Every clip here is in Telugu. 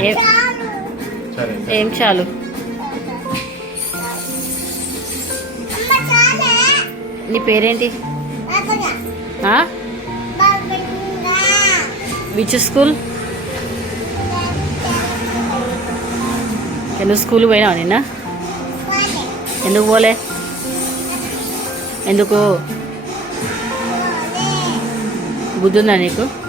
ఏ- చాలు? నీ పేరేంటి? Which school? ఎందుకు స్కూల్ పోయినావా నిన్న? ఎందుకు పోలే? ఎందుకు? బుద్ధుందా నీకు?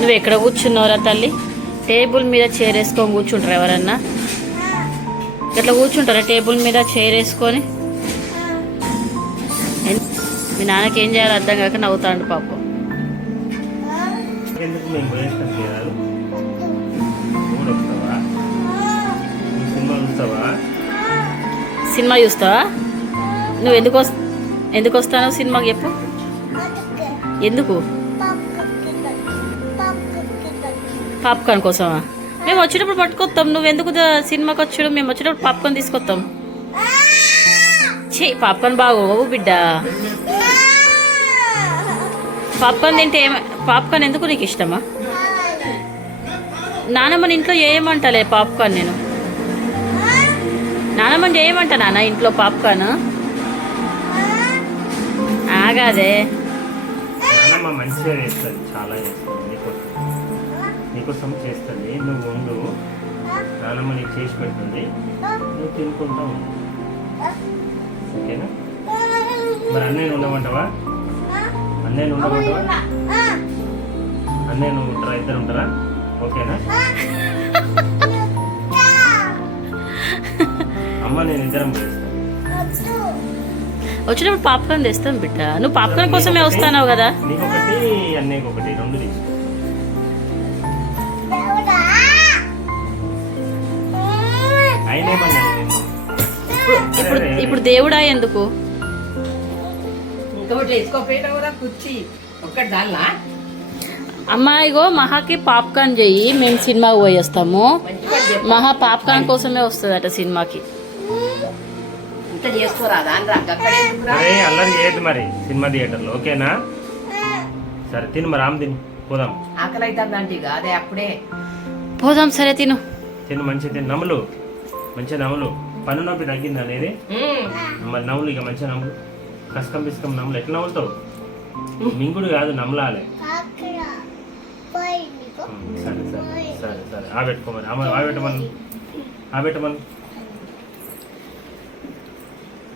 నువ్వు ఎక్కడ కూర్చున్నావురా తల్లి? టేబుల్ మీద చైర్ వేసుకొని కూర్చుంటారు ఎవరన్నా? ఇట్లా కూర్చుంటారా టేబుల్ మీద చైర్ వేసుకొని? మీ నాన్నకి ఏం చేయాలో అర్థం కాక నవ్వుతాడు పాపం. సినిమా చూస్తావా? నువ్వు ఎందుకు ఎందుకు వస్తావు సినిమాకి చెప్పు. ఎందుకు? పాప్కార్న్ కోసమా? మేము వచ్చేటప్పుడు పట్టుకొస్తాం. నువ్వు ఎందుకు సినిమాకి వచ్చాడు మేము వచ్చేటప్పుడు పాప్కార్న్ తీసుకొస్తాం. చే పాప్కార్న్ బాగోవు బిడ్డ. పాప్కార్న్ తింటే ఏమ పాప్కార్న్ ఎందుకు నీకు ఇష్టమా? నానమ్మని ఇంట్లో చేయమంటలే పాప్కార్న్ నేను. నానమ్మని చేయమంట నాన్న ఇంట్లో పాప్కార్న్. ఆగాదే. చాలా నీకోసం చేస్తుంది నువ్వు ఉండు. నానమ్మ నీకు చేసి పెడుతుంది. నువ్వు తినుకుంటా ఉండు. ఓకేనా? మరి అన్నయ్య ఉండమంటావా? అన్నయ్య ఉండమంటావా? అన్నయ్య నువ్వు ఉంటారా? ఇద్దరు ఉంటారా? ఓకేనా? అమ్మ నేను ఇద్దరం వచ్చినప్పుడు పాప్కార్న్ తెస్తాం బిడ్డ. నువ్వు పాప్కార్న్ కోసమే వస్తానావు కదా. నీకు ఒకటి అన్నయ్యకి ఒకటి రెండు తీసుకో ఇప్పుడు ఇప్పుడు దేవుడా ఎందుకు? అమ్మాయిగో మహాకి పాప్కార్న్ చెయ్యి మేము సినిమాకి పోయి వస్తాము మహా పాప్కార్న్ కోసమే వస్తుందట సినిమాకి. ఇంత చేసుకోరా దాని రా అక్కడే ఎందుకురా? అరే అల్లరి చేయొద్దు మరి సినిమా థియేటర్లో ఓకేనా? సరే తిను మరి ఆమె తిని పోదాం. ఆకలి అవుతుందంటే ఇక అదే అప్పుడే. పోదాం సరే తిను. తిను మంచిగా తిను నమ్ములు మంచిగా నమ్ములు పన్ను నొప్పి తగ్గింది అనేది మ్మ్. మరి నవ్వులు ఇక మంచిగా నమ్ములు కసకం పిసకం నమ్ములు ఎట్లా నవ్వుతావు? మింగుడు కాదు నమ్మలాలే. సరే సరే సరే సరే. ఆ పెట్టుకోమని ఆ పెట్టమని. ఆ పెట్టమని.